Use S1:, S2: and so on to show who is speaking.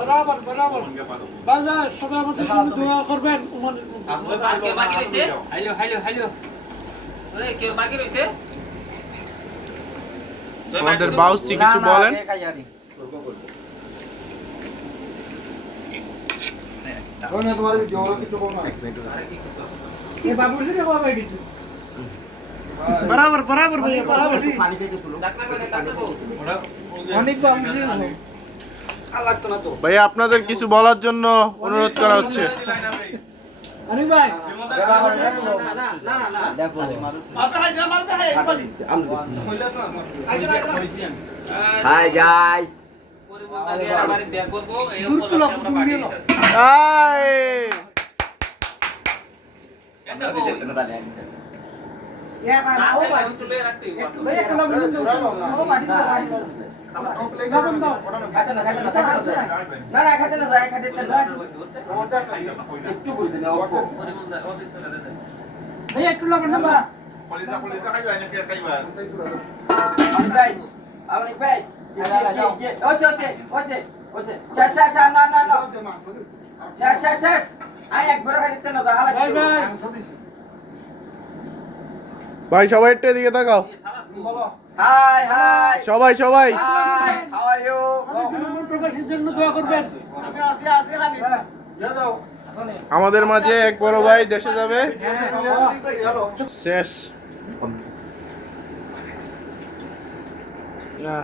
S1: বরাবর বরাবর। বাবা সবাই আমাদের জন্য দোয়া করবেন উমানের
S2: আর কে বাকি রয়েছে
S3: হাইলো হাইলো হাইলো
S2: ওই কে বাকি রয়েছে
S4: আমাদের বাউসি কিছু বলেন?
S1: বরাবর বরাবর ভাইয়া বরাবর অনেক বাবুর
S4: ভাইয়া আপনাদের কিছু বলার জন্য অনুরোধ করা হচ্ছে।
S1: অনেক ভাই।
S5: হাই গাইস
S2: পরিবহন
S1: একটা
S5: খাতে না। খাতে না খাতে না না না খাতে না ভাই খাতে না। একটু করে দিন অল্প।
S2: পরিবহন দা- ওদের তো দাদা দে।
S1: ভাই একটু লাভ না বা
S5: আমি ভাই আমি ভাই। ওছে ওছে ওছে ওছে শেষ শেষ না না আই একবার খাতে না হালা
S1: ভাই ভাই।
S4: ভাই সবাই একটু এদিকে তাকাও।
S5: Hi hi.
S4: সবাই সবাই।
S5: হাউ আর ইউ
S1: আমাদের প্রকাশের জন্য দোয়া করবেন।
S4: আমাদের মাঝে এক বড় ভাই দেশে যাবে। শেষ। না